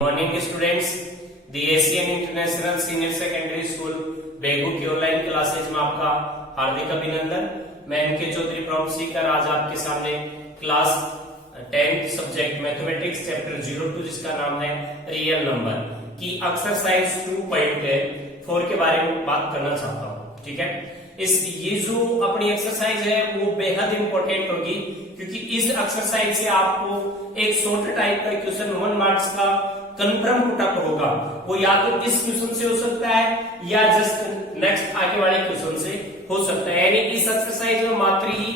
Morning students, the Asian International Senior Secondary School Begu की online classes में आपका हार्दिक अभिनंदन। मैं एमके चौधरी फ्रॉम सीकर आज आपके सामने class 10th subject mathematics chapter 02 जिसका नाम है रियल नंबर की एक्सरसाइज 2.4 के बारे में बात करना चाहता हूँ। ठीक है, ये जो अपनी एक्सरसाइज है वो बेहद इंपॉर्टेंट होगी क्योंकि इस एक्सरसाइज से आपको एक शॉर्ट टाइप का क्वेश्चन 1 मार्क्स का कंफर्म पुटअप होगा। वो या तो इस क्वेश्चन से हो सकता है या जस्ट नेक्स्ट आगे वाले क्वेश्चन से हो सकता है। यानी इस एक्सरसाइज में मात्र ही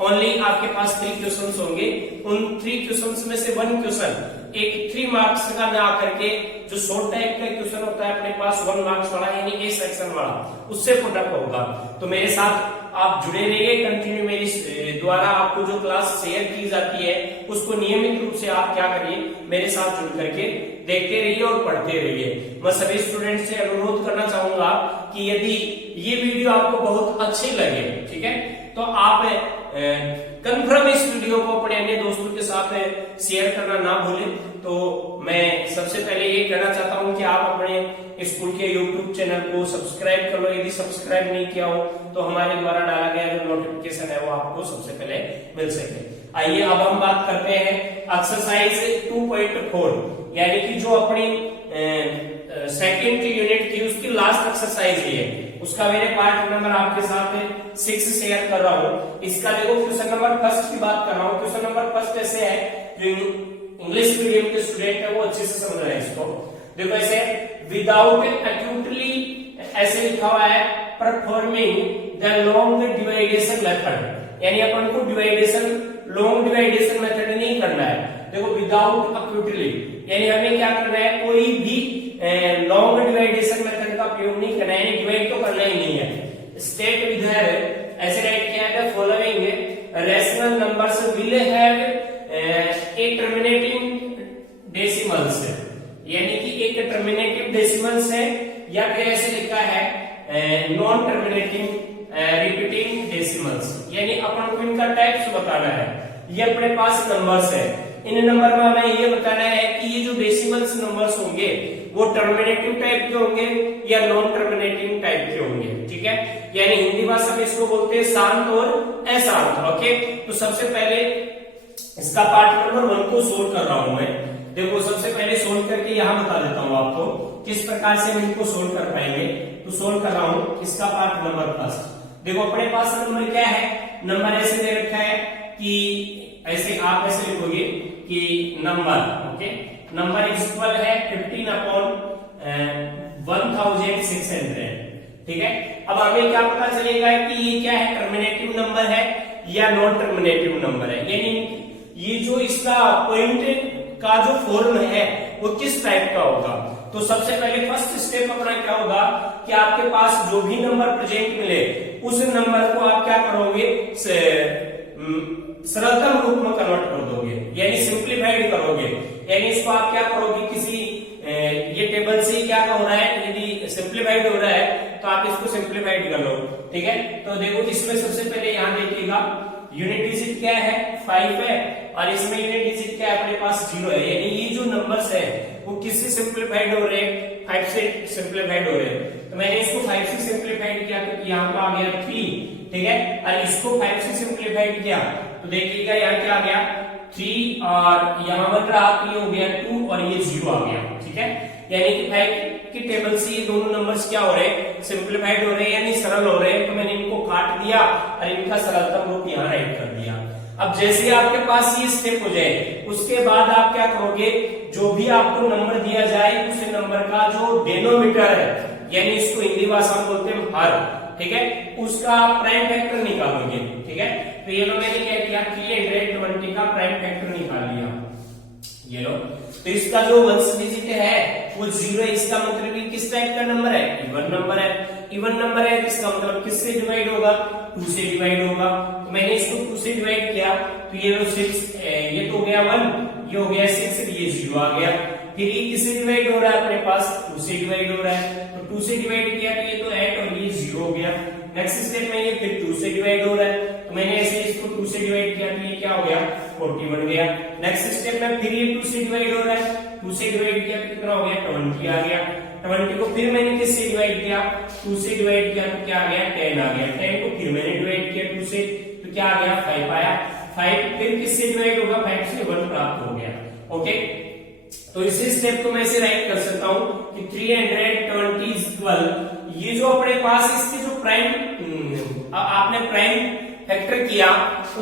ओनली आपके पास 3 क्वेश्चंस होंगे। उन 3 क्वेश्चंस में से 1 क्वेश्चन एक 3 मार्क्स का ना करके जो शॉर्ट टाइप का क्वेश्चन होता है अपने पास 1 मार्क्स वाला यानी ए सेक्शन वाला उससे पुटअप होगा। तो मेरे साथ आप जुड़े रहिए, कंटिन्यू मेरी द्वारा आपको जो क्लास शेयर की जाती है उसको नियमित रूप से आप क्या करिए, मेरे साथ जुड़ करके देखते रहिए और पढ़ते रहिए। मैं सभी स्टूडेंट से अनुरोध करना चाहूंगा कि यदि ये वीडियो आपको बहुत अच्छी लगे, ठीक है, तो आप कंफर्म इस वीडियो को अपने अन्य दोस्तों के साथ शेयर करना ना भूलें। तो मैं सबसे पहले ये कहना चाहता हूं कि आप अपने स्कूल के YouTube चैनल को सब्सक्राइब कर लो। यदि सब्सक्राइब नहीं किया हो तो हमारे द्वारा डाला गया जो नोटिफिकेशन है वो आपको सबसे पहले मिल सके। आइए अब हम बात करते हैं एक्सरसाइज 2.4 यानी कि जो अपनी सेकेंड यूनिट की उसकी लास्ट एक्सरसाइज है। उसका मैंने पार्ट नंबर आपके साथ 6 शेयर कर रहा हूं। इसका देखो क्वेश्चन नंबर फर्स्ट की बात कर रहा हूं। क्वेश्चन नंबर फर्स्ट ऐसे है, जो इंग्लिश मीडियम के स्टूडेंट है वो अच्छे से समझ रहे हैं इसको। देखो ऐसे विदाउट एक्यूटली ऐसे लिखा हुआ है performing the long division method, यानी अपन को डिवाइडेशन लॉन्ग डिवाइडेशन मेथड नहीं करना है। देखो विदाउट एक्यूटली यानी हमें क्या करना है, कोई भी लॉन्ग डिवाइडेशन मेथड का प्रयोग नहीं करना है, यानी डिवाइड तो करना ही नहीं है। स्टेट विधर ऐसे राइट किया है, following rational numbers will have a terminating decimals, यानी कि एक टर्मिनेटिव डेसिमल्स है या फिर ऐसे लिखा है नॉन टर्मिनेटिंग रिपीटिंग डेसिमल्स, यानी अपन को इनका टाइप्स बताना है। ये अपने पास नंबर्स है, इन नंबर में हमें ये बताना है कि ये जो डेसिमल्स नंबर्स होंगे वो टर्मिनेटिव टाइप के होंगे या नॉन टर्मिनेटिव टाइप के होंगे। ठीक है, यानी हिंदी भाषा में इसको बोलते हैं शांत और अशांत। ओके, तो सबसे पहले इसका पार्ट नंबर 1 को सोल्व कर रहा हूं मैं। देखो सबसे पहले सोल्व करके यहां बता देता हूं आपको किस प्रकार से हम इनको सोल्व कर पाएंगे। तो सोल्व कर रहा हूं इसका पार्ट नंबर फर्स्ट। देखो अपने पास नंबर क्या है, नंबर ऐसे दे रखा है कि ऐसे आप ऐसे लिखोगे कि नंबर, ओके, नंबर इक्वल है 15/1600। ठीक है, अब हमें क्या पता चलेगा कि ये क्या है, टर्मिनेटिव नंबर है या नॉन टर्मिनेटिव नंबर है, यानी ये जो इसका पॉइंट का जो फॉर्म है वो किस टाइप का होगा। तो सबसे पहले फर्स्ट स्टेप अपना क्या होगा कि आपके पास जो भी नंबर प्रेजेंट मिले उस नंबर को आप क्या करोगे, सरलतम रूप में कन्वर्ट कर दोगे, यानी सिंप्लीफाइड करोगे। यानी इसको आप क्या करोगे, किसी ये टेबल से क्या हो रहा है, यदि सिंप्लीफाइड हो रहा है तो आप इसको सिंप्लीफाइड कर लो। ठीक है, तो देखो इसमें सबसे पहले यहां देखिएगा यूनिट डिजिट क्या है 5 है और इसमें यूनिट डिजिट क्या है अपने पास 0 है, यानी ये जो नंबर्स है वो किससे सिंप्लीफाइड हो रहे हैं, 5 से सिंप्लीफाइड हो रहे हैं। तो मैंने इसको 5 से सिंप्लीफाइड किया तो यहाँ पर आ गया 3। ठीक है, और इसको 5 से सिंप्लीफाइड किया तो देखिएगा यहाँ क्या आ गया 3 और यहाँ बन रहा ये हो गया 2 और ये 0 आ गया। ठीक है, यानी कि 5 की टेबल से ये दोनों नंबर्स क्या हो रहे हैं, सिंप्लीफाइड हो रहे हैं यानी सरल हो रहे हैं। तो मैंने इनको काट दिया और इनका सरलतम रूप यहाँ राइट कर दिया। अब जैसे आपके पास ये स्टेप हो जाए उसके बाद आप क्या करोगे, जो भी आपको नंबर दिया जाए उस नंबर का जो डेनोमीटर है, यानी इसको हिंदी भाषा में बोलते हैं हर, ठीक है, उसका प्राइम फैक्टर निकालोगे। ठीक है, तो ये लो मैंने क्या किया 320 का प्राइम फैक्टर निकाल लिया। ये लो, तो इसका जो वंश डिजिट है वो 0 है, इसका मतलब ये किस टाइप का नंबर है, इवन नंबर है। इवन नंबर है इसका मतलब किससे डिवाइड होगा, 2 से डिवाइड होगा। तो मैंने इसको 2 से डिवाइड किया तो ये 6, ये तो हो गया 1, ये हो गया 6, ये 0 आ गया। फिर ये किससे डिवाइड हो रहा है अपने पास, 2 से डिवाइड हो रहा है। तो 2 से डिवाइड किया तो ये तो 8 और ये 0 हो गया। नेक्स्ट स्टेप में ये फिर 2 से डिवाइड हो रहा है, तो मैंने ऐसे इसको 2 से डिवाइड किया तो ये क्या हो गया 40 बन गया। नेक्स्ट स्टेप में फिर ये 2 से डिवाइड हो रहा है, 2 से डिवाइड किया तो कितना हो गया 20 आ गया। 20 को फिर मैंने किससे डिवाइड किया 2 से डिवाइड किया तो क्या आ गया 10 आ गया। 10 को फिर मैंने डिवाइड किया 2 से तो क्या आ गया 5 आया। 5 फिर किससे डिवाइड होगा 5 से 1 प्राप्त हो गया। ओके, तो इसी स्टेप को मैं इसे राइट कर सकता हूं कि 320 12। ये जो अपने पास इसके जो प्राइम आपने प्राइम फैक्टर किया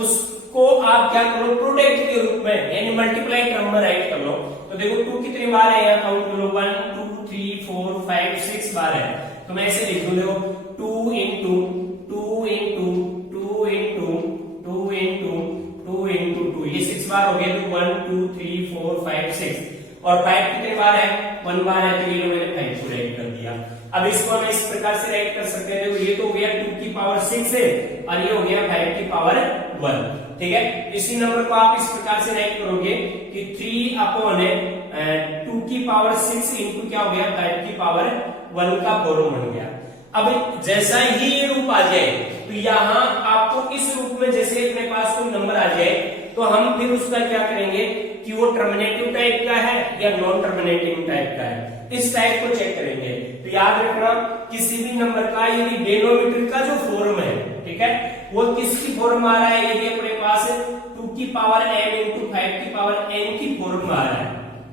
उसको आप क्या करो प्रोडक्ट के रूप में यानी मल्टीप्लाई क्रम में राइट कर लो। तो देखो 2 कितनी बार है यहाँ काउंट कर लो 1 2 3 4 5 6 बार है, तो मैं ऐसे लिख दूं देखो 2 into 2 into 2 into 2 into 2 into 2 ये 6 बार हो गया। तो 1 2 3 4 5 6 और 5 कितने बार है 1 बार है, तो ये मैंने 5 को राइट कर दिया। अब इसको हम इस प्रकार से राइट कर सकते हैं, देखो ये तो हो गया 2 की पावर 6 है और ये हो गया 5 की पावर 1। ठीक है, इसी नंबर को आप इस प्रकार से राइट करोगे कि 3 अपॉन 2 की पावर 6 इंटू क्या हो गया 5 की पावर 1 का फॉर्म बन गया। अब जैसा ही ये रूप आ जाए तो यहाँ आपको इस रूप में जैसे अपने पास कोई नंबर आ जाए तो हम फिर उसका क्या करेंगे कि वो टर्मिनेटिव टाइप का है या नॉन टर्मिनेटिव टाइप का है, इस टाइप को चेक करेंगे। तो याद रखना किसी भी नंबर का यदि डेनोमीटर का जो फॉर्म है, ठीक है, वो किसकी फॉर्म आ रहा है, यदि अपने पास 2 की पावर m इंटू 5 की पावर n की फॉर्म आ रहा है,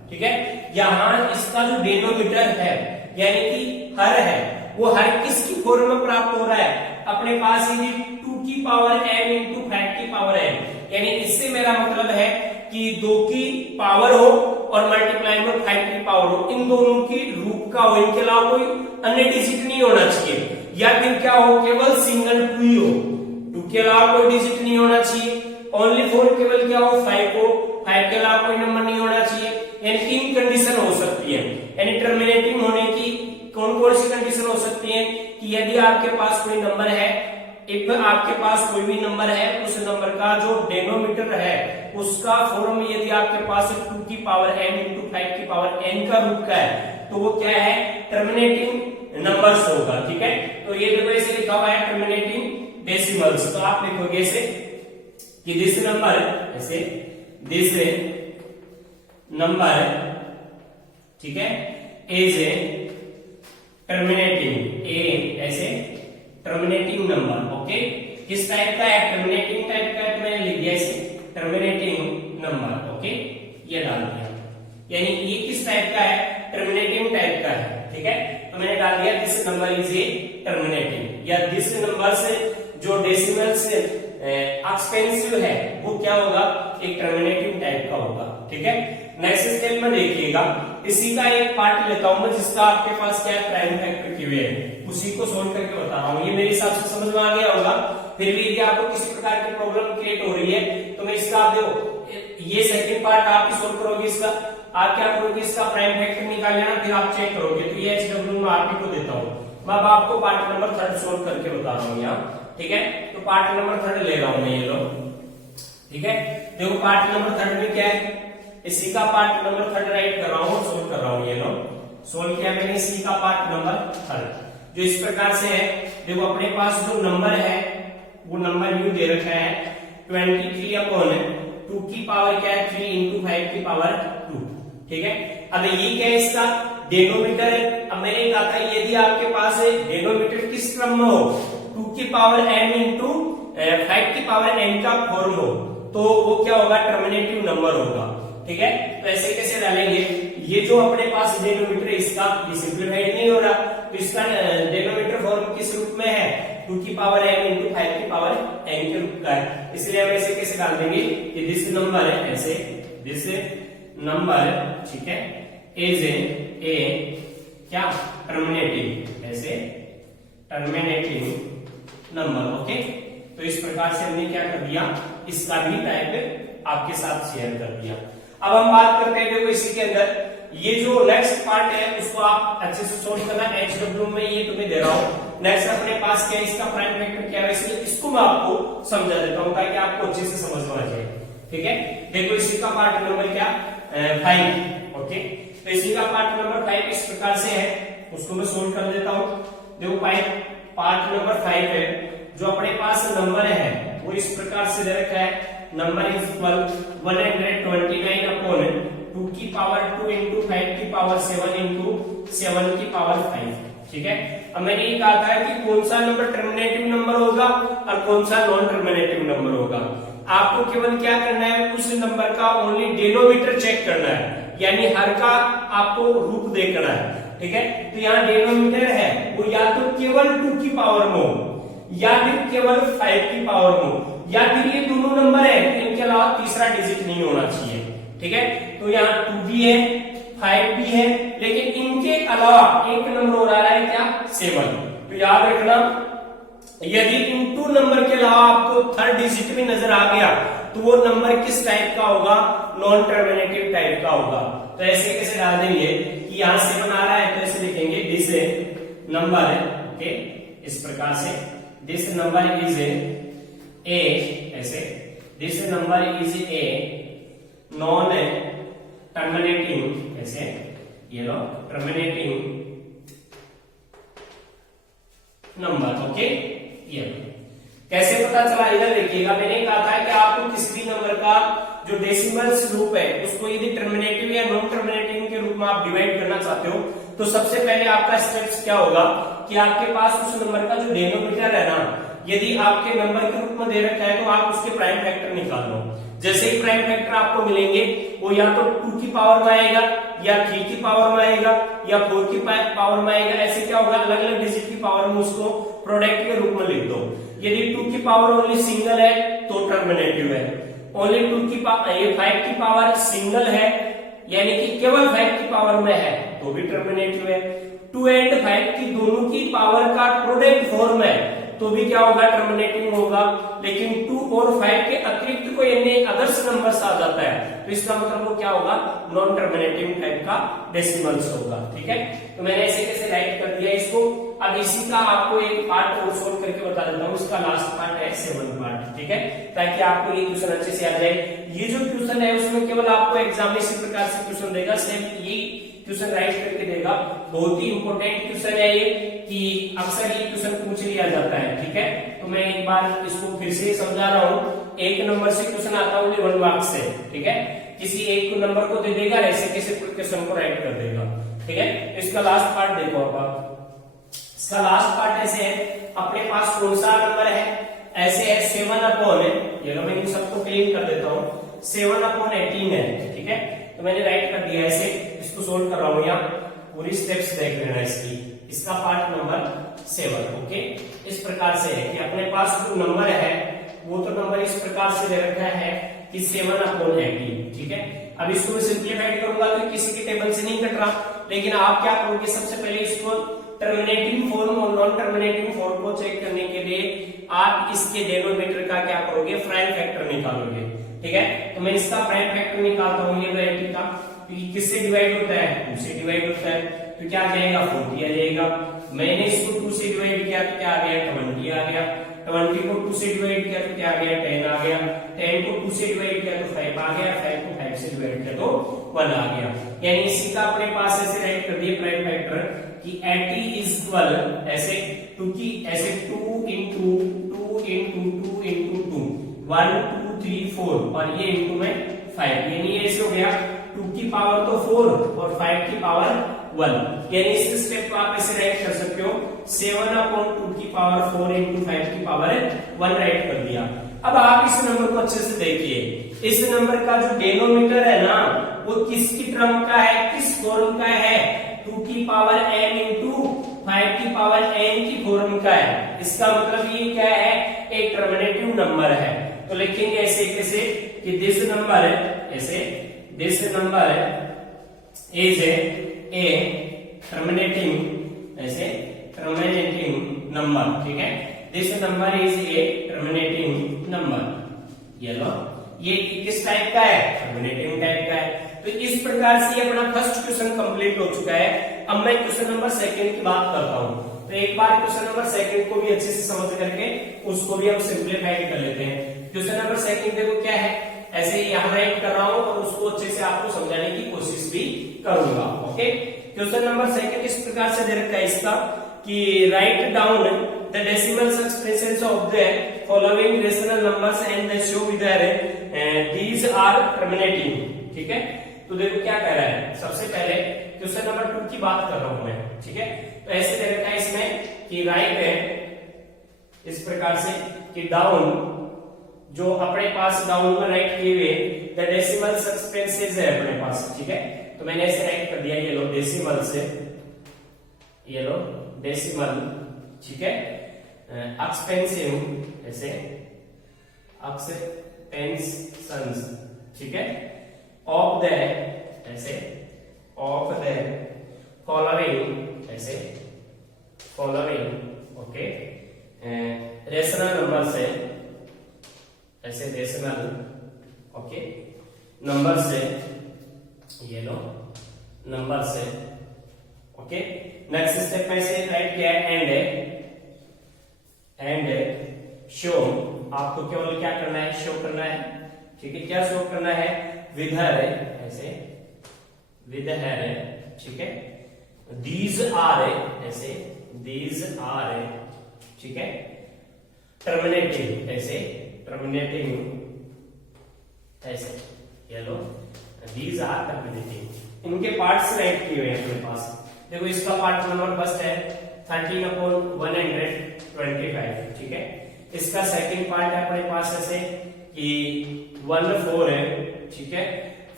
ठीक है, यहाँ इसका जो डेनोमीटर है यानी कि हर है वो हर किसकी फॉर्म में प्राप्त हो रहा है, अपने पास यदि 2 की पावर m इंटू 5 की पावर n, यानी इससे मेरा मतलब है कि 2 की पावर हो और मल्टीप्लाई में 5 की पावर हो, इन दोनों की रूप का हो, इनके अलावा कोई अन्य डिजिट नहीं होना चाहिए, या फिर क्या हो केवल सिंगल 2 ही हो, 2 के अलावा कोई डिजिट नहीं होना चाहिए, ओनली 4 केवल क्या हो 5 हो, 5 के अलावा कोई नंबर नहीं होना चाहिए। यानी 3 कंडीशन हो सकती है, यानी टर्मिनेटिंग होने की कौन कौन सी कंडीशन हो सकती है कि यदि आपके पास कोई नंबर है, एक आपके पास कोई भी नंबर है, उस नंबर का जो डेनोमीटर है उसका फॉर्म यदि आपके पास 2 की पावर m इंटू 5 की पावर n का रूप का है तो वो क्या है टर्मिनेटिंग नंबर्स होगा। ठीक है, तो ये देखो ऐसे लिखा हुआ है टर्मिनेटिंग डेसिमल्स, तो आप लिखोगे ऐसे कि दिस नंबर, ऐसे दिस नंबर, ठीक है, इज ए टर्मिनेटिंग, ए ऐसे टर्मिनेटिंग नंबर। ओके, किस टाइप का है टर्मिनेटिंग टाइप का है, तो मैंने लिख दिया इसे टर्मिनेटिंग नंबर। ओके, ये डाल दिया, यानी ये किस टाइप का है टर्मिनेटिंग टाइप का है। ठीक है, तो मैंने डाल दिया this number is a terminating, या दिस नंबर से जो डेसिमल से एक्सपेंसिव है वो क्या होगा एक टर्मिनेटिव टाइप का होगा। ठीक है, नेक्स्ट स्टेप में देखिएगा, इसी का एक पार्ट लेता हूं मैं जिसका आपके पास क्या प्राइम फैक्टर किए हुए है, उसी को सोल्व करके बता रहा हूं। ये मेरे हिसाब से समझ में आ गया होगा, फिर भी यदि आपको किसी प्रकार की प्रॉब्लम क्रिएट हो रही है तो मैं इसका आप देखो ये सेकंड पार्ट आप सोल्व करोगे, इसका आप क्या करोगे इसका प्राइम फैक्टर निकाल लेना, फिर आप चेक करोगे। तो ये HW में आप ही को देता हूं, मैं अब आपको पार्ट नंबर 3 सोल्व करके बता रहा हूं यहाँ। ठीक है, तो पार्ट नंबर 3 ले रहा हूं मैं, ये लो। ठीक है, देखो पार्ट नंबर 3 में क्या है, इसी का पार्ट नंबर 3 राइट कर रहा हूं, सोल्व कर रहा हूं, ये लो सोल्व किया मैंने इसी का पार्ट नंबर 3 जो इस प्रकार से है। देखो अपने पास जो नंबर है वो नंबर न्यू दे रखा है 23 अपॉन 2 की पावर क्या है 3 इंटू 5 की पावर 2। ठीक है, अब ये क्या है इसका डेनोमीटर है। अब मैंने कहा था यदि आपके पास डेनोमीटर किस क्रम में हो 2 की पावर m इंटू 5 की पावर n का फॉर्म हो तो वो क्या होगा टर्मिनेटिव नंबर होगा। ठीक है, तो ऐसे कैसे डालेंगे, ये जो अपने पास डेनोमीटर है इसका सिंप्लीफाइड नहीं हो रहा, तो इसका डेनोमीटर फॉर्म किस रूप में है 2 की पावर m इंटू 5 की पावर n के रूप का है, इसलिए हम ऐसे कैसे डाल देंगे कि दिस नंबर है ऐसे दिस नंबर, ठीक है, इज ए क्या टर्मिनेटिंग, ऐसे टर्मिनेटिंग नंबर। ओके, तो इस प्रकार से हमने क्या कर दिया इसका भी टाइप आपके साथ शेयर कर दिया। अब हम बात करते हैं, देखो इसी के अंदर ये जो नेक्स्ट पार्ट है उसको आप अच्छे से सोल्व करना, HW में ये तुम्हें दे रहा हूं। नेक्स्ट अपने पास क्या है इसका प्राइम फैक्टर क्या है, इसलिए इसको मैं आपको समझा देता हूं ताकि आपको अच्छे से समझ में आ जाए। ठीक है, देखो इसी का पार्ट नंबर क्या 5। ओके, तो इसी का पार्ट नंबर 5 इस प्रकार से है, उसको मैं सोल्व कर देता हूं। देखो 5 पार्ट नंबर 5 है। जो अपने पास नंबर है वो इस प्रकार से दे रखा है, नंबर इज इक्वल 129 अपॉन 2 की पावर 2 इंटू 5 की पावर 7 इंटू 7 की पावर 5। ठीक है, अब मैंने ये कहा था कि कौन सा नंबर टर्मिनेटिव नंबर होगा और कौन सा नॉन टर्मिनेटिव नंबर होगा। आपको केवल क्या करना है, उस नंबर का ओनली डिनोमिनेटर चेक करना है, यानी हर का आपको रूप देखना है। ठीक है, तो यहाँ डिनोमिनेटर है वो या तो केवल 2 की पावर में हो या फिर केवल 5 की पावर में हो, या फिर ये दोनों नंबर है तो इनके अलावा तीसरा डिजिट नहीं होना चाहिए। ठीक है, तो यहाँ 2 भी है 5 भी है, लेकिन इनके अलावा एक नंबर हो रहा है क्या, 7। तो याद रखना, यदि इन 2 नंबर के अलावा आपको थर्ड डिजिट भी नजर आ गया तो वो नंबर किस टाइप का होगा, नॉन टर्मिनेटिव टाइप का होगा। तो ऐसे कैसे डाल देंगे कि यहाँ 7 आ रहा है तो ऐसे लिखेंगे दिस नंबर है, ओके, इस प्रकार से दिस नंबर इज ए, ऐसे this number is a non terminating, ऐसे ये लो टर्मिनेटिंग नंबर। ओके, ये कैसे पता चला, इधर देखिएगा, मैंने कहा था कि आपको किसी भी नंबर का जो डेसिमल्स रूप है उसको यदि टर्मिनेटिव या नॉन टर्मिनेटिव के रूप में आप डिवाइड करना चाहते हो तो सबसे पहले आपका स्टेप्स क्या होगा कि आपके पास उस नंबर का जो डिनोमिनेटर है ना, यदि आपके नंबर के रूप में दे रखा है तो आप उसके प्राइम फैक्टर निकाल लो। जैसे ही प्राइम फैक्टर आपको मिलेंगे वो या तो 2 की पावर में आएगा या 3 की पावर में आएगा या 4 की पावर में आएगा। ऐसे क्या होगा, अलग अलग डिजिट की पावर में उसको प्रोडक्ट के रूप में लिख दो। यदि 2 की पावर ओनली सिंगल है तो टर्मिनेटिव है, ओनली 2 की पावर, ये 5 की पावर सिंगल है यानी कि केवल 5 की पावर में है तो भी टर्मिनेटिव है। 2 एंड 5 की दोनों की पावर का प्रोडक्ट फॉर्म है तो भी क्या होगा, टर्मिनेटिव होगा। लेकिन 2 और 5 के अतिरिक्त कोई अन्य अदर्स नंबर्स आ जाता है तो इसका मतलब वो क्या होगा, नॉन टर्मिनेटिव टाइप का डेसिमल्स होगा। ठीक है, तो मैंने ऐसे कैसे राइट कर दिया इसको। अब इसी का आपको एक पार्ट और सोल्व करके बता देता हूँ, इसका लास्ट पार्ट है 7 पार्ट। ठीक है, ताकि आपको ये क्वेश्चन अच्छे से आ जाए। ये जो क्वेश्चन है उसमें केवल आपको एग्जाम में इसी प्रकार से क्वेश्चन देगा, सेम ये क्वेश्चन राइट करके देगा। बहुत ही इंपॉर्टेंट क्वेश्चन है ये, कि अक्सर ये क्वेश्चन पूछ लिया जाता है। ठीक है, तो मैं एक बार इसको फिर से समझा रहा हूँ। एक नंबर से क्वेश्चन आता है 1 मार्क्स से। ठीक है, किसी एक नंबर को दे देगा, ऐसे कैसे क्वेश्चन को राइट कर देगा। ठीक है, इसका लास्ट पार्ट देखो आप। इसका लास्ट पार्ट ऐसे है, अपने पास कौन सा नंबर है, ऐसे है 7 अपॉन, ये लो मैं इन सबको क्लीन कर देता हूँ, 7 अपॉन 18 है। ठीक है, तो मैंने राइट कर दिया ऐसे, इसको सोल्व कर रहा हूँ यहाँ, पूरी स्टेप्स देख लेना इसकी। इसका पार्ट नंबर 7। ओके, इस प्रकार से है कि अपने पास जो नंबर है वो तो नंबर इस प्रकार से दे रखा है कि 7 अपॉन 18। ठीक है, अब इसको मैं सिंप्लीफाइड करूंगा तो किसी के टेबल से नहीं कट रहा, लेकिन आप क्या करोगे, सबसे पहले इसको टर्मिनेटिंग फॉर्म और नॉन टर्मिनेटिंग फॉर्म को चेक करने के लिए आप इसके डिनोमिनेटर का क्या करोगे, प्राइम फैक्टर निकालोगे। ठीक है, तो मैं इसका प्राइम फैक्टर निकालता हूँ, ये 80 का, तो ये किससे डिवाइड होता है, 2 से डिवाइड होता है, तो क्या आ जाएगा, 40 आ जाएगा। मैंने इसको 2 से डिवाइड किया तो क्या आ गया, 20 आ गया। 20 को 2 से डिवाइड किया तो क्या आ गया, 10 आ गया। 10 को 2 से डिवाइड किया तो 5 आ गया। 5 को 5 से डिवाइड किया तो 1 आ गया। यानी इसी का अपने पास ऐसे राइट कर दिए प्राइम फैक्टर कि 80 इज इक्वल ऐसे 2 की ऐसे 2 इंटू 2 इंटू 2 इंटू 2 1 2 3 4 और ये इंटू में 5, यानी ऐसे हो गया 2 की पावर तो 4 और 5 की पावर 1। यानी इस स्टेप को आप ऐसे राइट कर सकते हो, 7 अपॉन 2 की पावर 4 इंटू 5 की पावर 1 राइट कर दिया। अब आप इस नंबर को अच्छे से देखिए, इस नंबर का जो डिनोमिनेटर है ना वो किसकी टर्म का है, किस फॉर्म का है, 2 की पावर n इंटू 5 की पावर n की फॉर्म का है। इसका मतलब ये क्या है, एक टर्मिनेटिव नंबर है। तो लिखेंगे ऐसे कैसे कि दिस नंबर ऐसे, this number is a terminating ऐसे टर्मिनेटिंग नंबर। ठीक है, this number is a terminating number. ये लो, ये किस टाइप का है, टर्मिनेटिंग टाइप का है। तो इस प्रकार से अपना फर्स्ट क्वेश्चन कंप्लीट हो चुका है। अब मैं क्वेश्चन नंबर सेकंड की बात करता हूँ। तो एक बार क्वेश्चन नंबर सेकंड को भी अच्छे से समझ करके उसको भी हम सिंप्लीफाइड कर लेते हैं। क्वेश्चन नंबर सेकंड देखो क्या है, ऐसे ही यहाँ राइट कर रहा हूँ और उसको अच्छे से आपको समझाने की कोशिश भी करूंगा। ओके, क्वेश्चन नंबर सेकंड इस प्रकार से दे रखा है इसका कि write down the decimal subspecies of the following rational numbers and they show with their these are terminating. ठीक है, तो देखो क्या कह रहा है, सबसे पहले क्वेश्चन नंबर 2 की बात कर रहा हूं मैं, ठीक है। तो ऐसे दे रखा है इसमें कि राइट है इस प्रकार से कि डाउन, जो अपने पास डाउन में राइट किए हुए द डेसिमल सबस्पेंसेस है अपने पास, ठीक है। तो मैंने ऐसे राइट कर दिया, ये लो डेसिमल से, ये लो डेसिमल, ठीक है। एक्सपेंसिव ऐसे एक्सपेंशंस, ठीक है, ऑफ द ऐसे ऑफ द फॉलोइंग ऐसे फॉलोइंग, ओके, रेशनल नंबर से ऐसे रेशनल, ओके, नंबर से, ये लो नंबर से, ओके। नेक्स्ट स्टेप में से राइट किया है एंड शो, आपको केवल क्या करना है, शो करना है, ठीक है। क्या शो करना है, विद है ऐसे, विद है, ठीक है। दीज आर ऐसे, दीज आर, ठीक है। टर्मिनेटिंग ऐसे, टर्मिनेटिंग ऐसे, ये लो दीज आर टर्मिनेटिंग। इनके पार्ट्स राइट किए हुए हैं अपने पास। देखो इसका पार्ट नंबर फर्स्ट है 13/125, ठीक है। इसका सेकंड पार्ट है अपने पास ऐसे कि 1/4 है, ठीक है,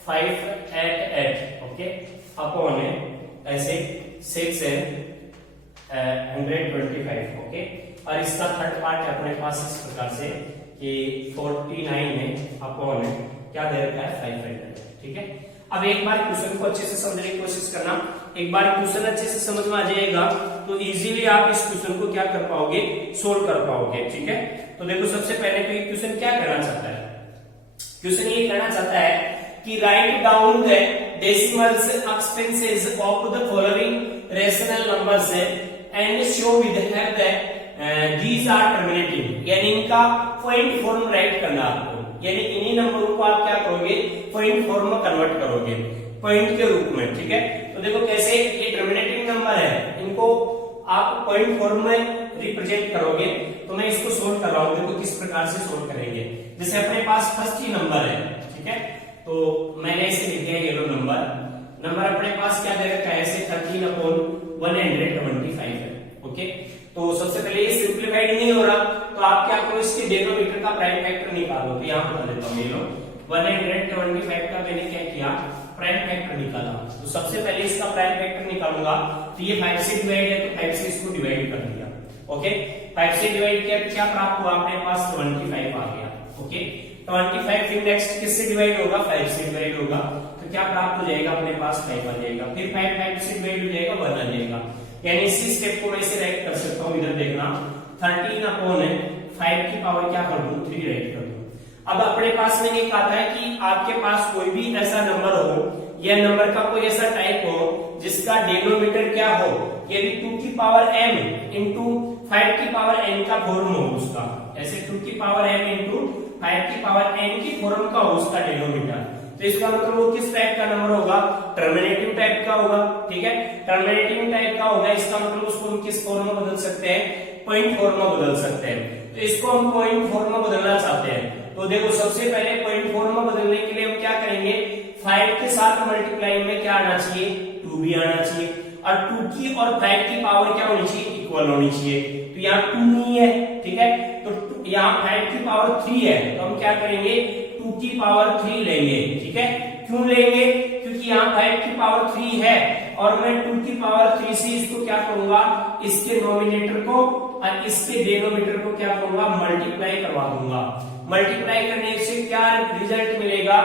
5/8, ओके, अपॉन है ऐसे 6 है 125, ओके। और इसका थर्ड पार्ट है अपने पास इस प्रकार से कि 49 है अपॉन है क्या दे रखा है 500, ठीक है। अब एक बार क्वेश्चन को अच्छे से समझने की कोशिश करना, एक बार क्वेश्चन अच्छे से समझ में आ जाएगा तो इजीली आप इस क्वेश्चन को क्या कर पाओगे, सोल्व कर पाओगे, ठीक है। तो देखो सबसे पहले तो ये क्वेश्चन क्या कहना चाहता है, क्वेश्चन ये कहना चाहता है कि write down the decimals expansions of the following rational numbers and show with have the these are terminating, यानी इनका पॉइंट फॉर्म राइट करना आपको, यानी इन्हीं नंबरों को आप क्या करोगे, पॉइंट फॉर्म में कन्वर्ट करोगे, पॉइंट के रूप में, ठीक है। तो देखो कैसे, ये टर्मिनेटिंग नंबर है, इनको आप पॉइंट फॉर्म में रिप्रेजेंट करोगे। तो मैं इसको सोल्व कर रहा हूं, देखो किस प्रकार से सोल्व करेंगे। जैसे अपने पास फर्स्ट ही नंबर है, ठीक है, तो मैंने इसे लिख दिया ये लो नंबर अपने पास क्या दे रखा है ऐसे 13/125 है, ओके। तो सबसे पहले ये सिंप्लीफाइड नहीं हो रहा, तो आप क्या करो, इसके डेनोमिनेटर का प्राइम फैक्टर निकालो। तो यहां बता देता हूं, ये लो 125 का मैंने क्या किया, प्राइम फैक्टर निकाला। तो सबसे पहले इसका प्राइम फैक्टर निकालूंगा, तो ये 5 से डिवाइड है तो 5 से इसको डिवाइड कर दिया, ओके। 5 से डिवाइड किया तो क्या प्राप्त हुआ अपने पास 25 आ गया, ओके। 25 फिर नेक्स्ट किससे डिवाइड होगा, 5 से डिवाइड होगा, तो क्या प्राप्त हो जाएगा अपने पास 5 आ जाएगा। फिर 5 से डिवाइड हो जाएगा 1 आ जाएगा, यानी इसी स्टेप को मैं इसे राइट कर सकता हूं। इधर देखना 13/5 की पावर क्या कर दूं, 3 राइट कर दूं। अब अपने पास मैंने कहा था कि आपके पास कोई भी ऐसा नंबर हो या नंबर का कोई ऐसा टाइप हो जिसका डेनोमिनेटर क्या हो, यदि 2 की पावर m इंटू 5 की पावर n का फॉर्म हो उसका, ऐसे 2 की पावर m इंटू 5 की पावर n की फॉर्म का हो उसका डेनोमिनेटर, तो इसका मतलब वो किस टाइप का नंबर होगा, टर्मिनेटिव टाइप का होगा, ठीक है। टर्मिनेटिव टाइप का होगा, इसका मतलब उसको हम किस फॉर्म में बदल सकते हैं, पॉइंट फॉर्म में बदल सकते हैं। तो इसको हम पॉइंट फॉर्म में बदलना चाहते हैं, तो देखो सबसे पहले पॉइंट फॉर्म में बदलने के लिए हम क्या करेंगे, 5 के साथ मल्टीप्लाई में क्या आना चाहिए, 2 भी आना चाहिए, और 2 की और 5 की पावर क्या होनी चाहिए, इक्वल होनी चाहिए। तो यहाँ 2 नहीं है, ठीक है, तो यहाँ 5 की पावर 3 है, तो हम क्या करेंगे 2 की पावर 3 लेंगे, ठीक है। क्यों लेंगे, क्योंकि यहाँ 5 की पावर 3 है और मैं 2 की पावर 3 से इसको क्या करूंगा, इसके नोमिनेटर को और इसके डेनोमिनेटर को क्या करूंगा, मल्टीप्लाई करवा दूंगा। मल्टीप्लाई करने से क्या रिजल्ट मिलेगा,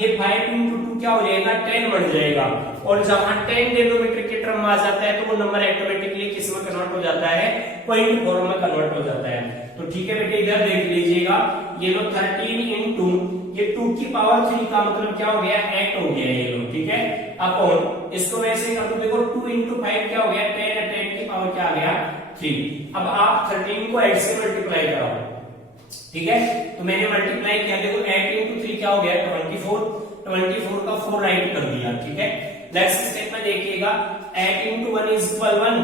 ये 5 इंटू 2 क्या हो जाएगा, 10 बन जाएगा, और जहां 10 डेनोमिनेटर के टर्म आ जाता है तो वो नंबर ऑटोमेटिकली किस में कन्वर्ट हो जाता है, पॉइंट फॉर्म में कन्वर्ट हो जाता है। तो ठीक है बेटे, इधर देख लीजिएगा, ये लो 13 इंटू ये 2 की पावर 3 का मतलब क्या हो गया, 8 हो गया ये लो, ठीक है, अपॉन इसको वैसे कर दो, देखो 2 इंटू 5 क्या हो गया, 10 की पावर क्या आ गया, 3। अब आप 13 को 8 से मल्टीप्लाई कराओ, ठीक है। तो मैंने मल्टीप्लाई किया, देखो 8 इंटू 3 क्या हो गया, 24 का 4 राइट कर दिया, ठीक है। नेक्स्ट स्टेप में देखिएगा 8 इंटू 1 इज इक्वल 1,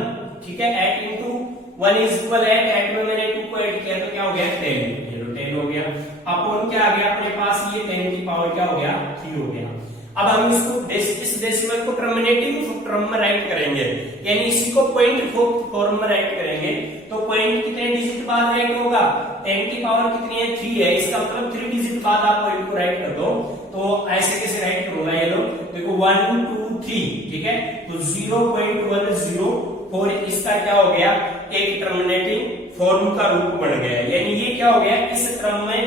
ठीक है। 8 इंटू 1 इज इक्वल एट में मैंने 2 को ऐड किया तो क्या हो गया 10, ये 10 हो गया। अपॉन क्या आ गया अपने पास, ये 10 की पावर क्या हो गया 3 हो गया। अब हम इसको इस डेसिमल को टर्मिनेटिंग टर्म में राइट करेंगे, यानी इसी को पॉइंट फॉर्म में राइट करेंगे तो पॉइंट कितने डिजिट बाद राइट होगा, 10 की पावर कितनी है 3 है, इसका मतलब 3 डिजिट बाद आप पॉइंट को राइट कर दो। तो ऐसे कैसे राइट करूंगा, ये लो देखो 1 2 3, ठीक है, तो 0.104 इसका क्या हो गया एक टर्मिनेटिंग फॉर्म का रूप बन गया, यानी ये क्या हो गया इस टर्म में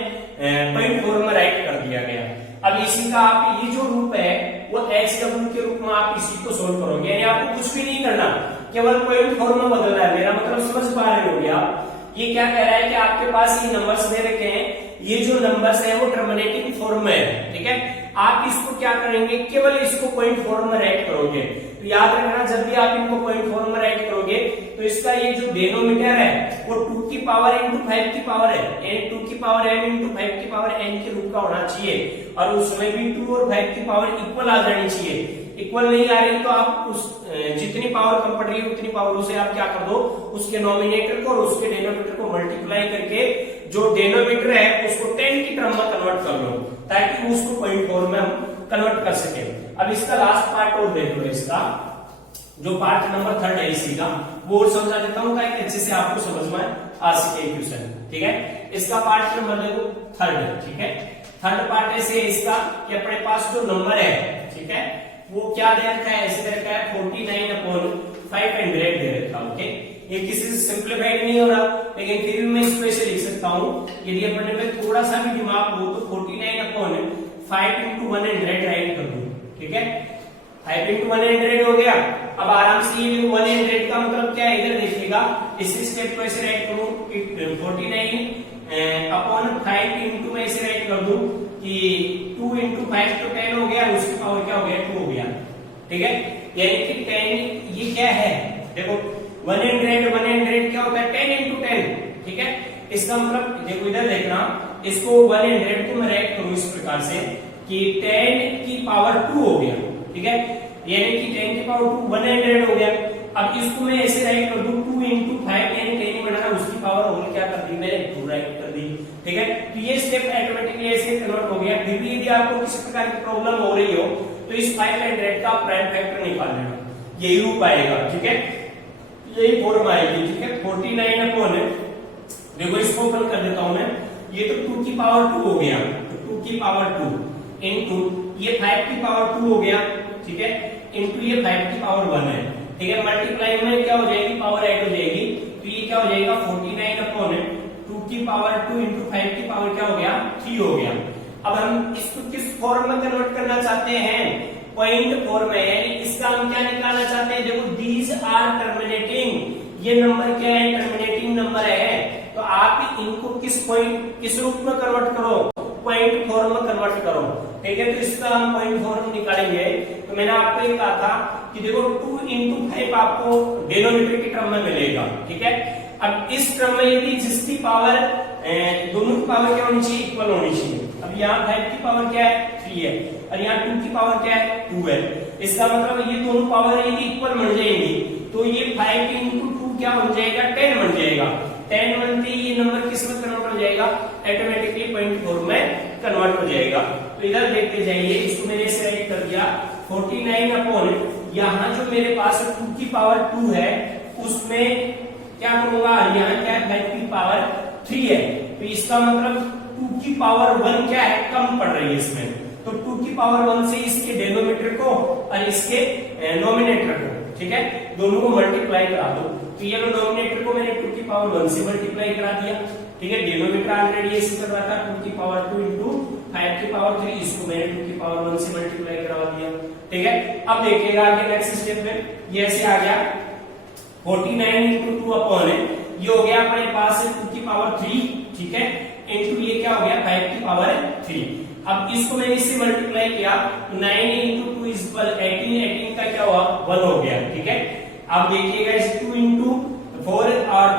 पॉइंट फॉर्म में राइट कर दिया गया। अब इसी का आप ये जो रूप है वो HW के रूप में आप इसी को सोल्व करोगे, यानी आपको कुछ भी नहीं करना, केवल पॉइंट फॉर्म में बदलना है। मेरा मतलब समझ पा रहे हो आप? ये क्या कह रहा है कि आपके पास ये नंबर्स दे रखे हैं, ये जो नंबर्स है वो टर्मिनेटिंग फॉर्म में है, ठीक है। आप इसको क्या करेंगे, केवल इसको पॉइंट फॉर्म में राइट करोगे। तो याद रखना जब भी आप इनको पॉइंट फॉर्म में राइट करोगे तो इसका ये जो डिनोमिनेटर है वो 2 की पावर इंटू 5 की पावर है, n 2 की पावर m इंटू 5 की पावर n के रूप का होना चाहिए, और उसमें भी 2 और 5 की पावर इक्वल आ जानी चाहिए। इक्वल नहीं आ रही तो आप उस जितनी पावर कम पड़ रही है उतनी पावर से आप क्या कर दो, उसके नॉमिनेटर को और उसके डिनोमिनेटर को मल्टीप्लाई करके जो डिनोमिनेटर है उसको 10 की टर्म में कन्वर्ट कर लो, ताकि उसको पॉइंट फॉर्म में हम कन्वर्ट कर सके। अब इसका लास्ट पार्ट और देख लो, इसका जो पार्ट नंबर 3 है इसी का वो और समझा देता हूँ ताकि अच्छे से आपको समझ में आ सके क्वेश्चन, ठीक है। इसका पार्ट नंबर देखो 3, ठीक है। थर्ड पार्ट ऐसे है इसका कि अपने पास जो नंबर है, ठीक है, वो क्या दे रखा है, ऐसे दे रखा है 49/500 दे रखा है, ओके। ये किसी से सिंप्लीफाइड नहीं हो रहा, लेकिन फिर भी मैं इसको ऐसे लिख सकता हूँ, यदि अपने में थोड़ा सा भी दिमाग हो तो 49/5 × 100 राइट कर दूं, ठीक है। 5 × 100 हो गया। अब आराम से ये 100 का मतलब क्या है इधर देखिएगा, इस स्टेप को ऐसे राइट करूं 49/5 इंटू में ऐसे राइट कर दूं कि 2 × 5 तो 10 हो गया, उसकी पावर क्या हो गया 2 हो गया, ठीक है। यानी कि 10 ये क्या है देखो 100 क्या होता है 10 × 10, ठीक है। इसका मतलब देखो इधर देखना, इसको 100 को मैं राइट करूं इस प्रकार से कि 10 की पावर 2 हो गया, ठीक है, यानी कि 10 की पावर 2 100 हो गया। अब इसको मैं ऐसे राइट कर दूं 2 × 5, यानी 10 बढ़ाना उसकी पावर होल क्या कर दी मैंने 2 राइट कर दी, ठीक है। तो ये स्टेप ऑटोमेटिकली ऐसे कन्वर्ट हो गया। फिर भी यदि आपको किसी प्रकार की प्रॉब्लम हो रही हो तो इस 500 का प्राइम फैक्टर निकाल लेना, यही रूप आएगा, ठीक है, यही फॉर्म आएगी, ठीक है। 49 देखो इसको ओपन कर देता हूं मैं, ये तो 2 की पावर 2 हो गया, तो 2 की पावर 2 इंटू ये 5 की पावर 2 हो गया, ठीक है, इंटू ये 5 की पावर 1 है, ठीक है। मल्टीप्लाई में क्या हो जाएगी, पावर ऐड हो जाएगी, तो ये क्या हो जाएगा 49/2 की पावर 2 इंटू 5 की पावर क्या हो गया 3 हो गया। अब हम इसको किस फॉर्म में कन्वर्ट करना चाहते हैं, पॉइंट फॉर्म में, यानी इसका हम क्या निकालना चाहते हैं, देखो दीज आर टर्मिनेटिंग, ये नंबर क्या है टर्मिनेटिंग नंबर है, तो आप इनको किस रूप में कन्वर्ट करो, पॉइंट फॉर्म में कन्वर्ट करो, ठीक है। तो इसका हम पॉइंट फॉर्म निकालेंगे। तो मैंने आपको ये कहा था कि देखो 2 × 5 आपको डिनोमिनेटर की टर्म में मिलेगा, ठीक है। अब इस टर्म में यदि जिसकी पावर दोनों की पावर क्या होनी चाहिए, इक्वल होनी चाहिए। अब यहाँ 5 की पावर क्या है 3 है, और यहाँ 2 की पावर क्या है 2 है। इसका मतलब ये दोनों पावर यदि इक्वल बन जाएंगी तो ये 5 × 2 क्या बन जाएगा 10 बन जाएगा। 10 बनते ही ये नंबर किस में कन्वर्ट हो जाएगा, ऑटोमेटिकली पॉइंट फॉर्म में कन्वर्ट हो जाएगा। तो इधर देखते जाइए, इसको मैंने ऐसे राइट कर दिया 49 यहाँ जो मेरे पास 2 की पावर 2 है उसमें क्या करूंगा, यहाँ क्या है 5 की पावर 3 है, तो इसका मतलब 2 की पावर 1 क्या है कम पड़ रही है इसमें, तो 2 की पावर 1 से इसके डिनोमिनेटर को और इसके नॉमिनेटर को, ठीक है, दोनों को मल्टीप्लाई करा दो। तो ये नॉमिनेटर को मैंने 2 की पावर 1 से मल्टीप्लाई करा दिया, ठीक है। डिनोमिनेटर ऑलरेडी ऐसे कर रहा था 2 की पावर 2 इंटू 5 की पावर 3, इसको मैंने 2 की पावर 1 से मल्टीप्लाई करा दिया, ठीक है। अब देखिएगा आगे नेक्स्ट स्टेप में ये ऐसे आ गया 49 × 2 अपॉन ये हो गया अपने पास 2 की पावर 3, ठीक है, इंटू ये क्या हो गया 5 की पावर 3। अब इसको मैंने इससे मल्टीप्लाई किया तो 9 × 2 इज 18 का क्या हुआ 1 हो गया, ठीक है। अब देखिएगा इस 2 × 4 और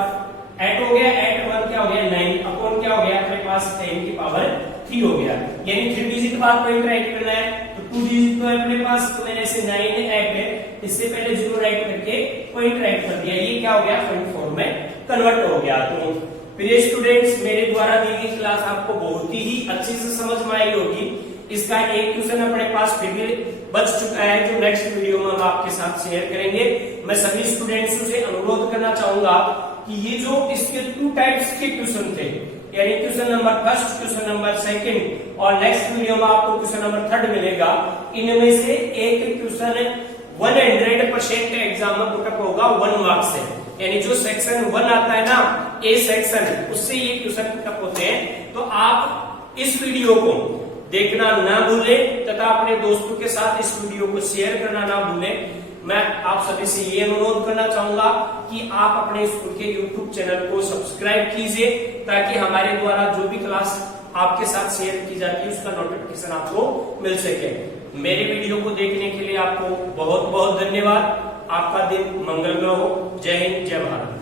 8 हो गया, 8 1 क्या हो गया 9 अपॉन क्या हो गया अपने पास 10 की पावर 3 हो गया, यानी 3 डिजिट बाद पॉइंट राइट करना है, तो 2 डिजिट तो है अपने पास, तो मैंने ऐसे 9 8 है, इससे पहले 0 राइट करके पॉइंट राइट कर दिया, ये क्या हो गया पॉइंट फॉर्म में कन्वर्ट हो गया। तो प्रिय स्टूडेंट्स, मेरे द्वारा दी गई क्लास आपको बहुत ही अच्छी से समझ में आई होगी। इसका एक क्वेश्चन अपने पास फिर भी बच चुका है, जो नेक्स्ट वीडियो में हम आपके साथ शेयर करेंगे। मैं सभी स्टूडेंट्स से अनुरोध करना चाहूंगा कि ये जो इसके 2 टाइप्स के क्वेश्चन थे, यानी question number first, question number second और नेक्स्ट वीडियो में आपको क्वेश्चन नंबर थर्ड मिलेगा। इनमें से एक क्वेश्चन 100% एग्जाम में पुटअप होगा 1 मार्क्स से, यानी जो सेक्शन 1 आता है ना, ए सेक्शन, उससे ये क्वेश्चन पुटअप होते हैं। तो आप इस वीडियो को देखना ना भूलें तथा अपने दोस्तों के साथ इस वीडियो को शेयर करना ना भूलें। मैं आप सभी से ये अनुरोध करना चाहूंगा कि आप अपने स्कूल के YouTube चैनल को सब्सक्राइब कीजिए, ताकि हमारे द्वारा जो भी क्लास आपके साथ शेयर की जाती है उसका नोटिफिकेशन आपको मिल सके। मेरे वीडियो को देखने के लिए आपको बहुत बहुत धन्यवाद। आपका दिन मंगलमय हो। जय हिंद, जय भारत।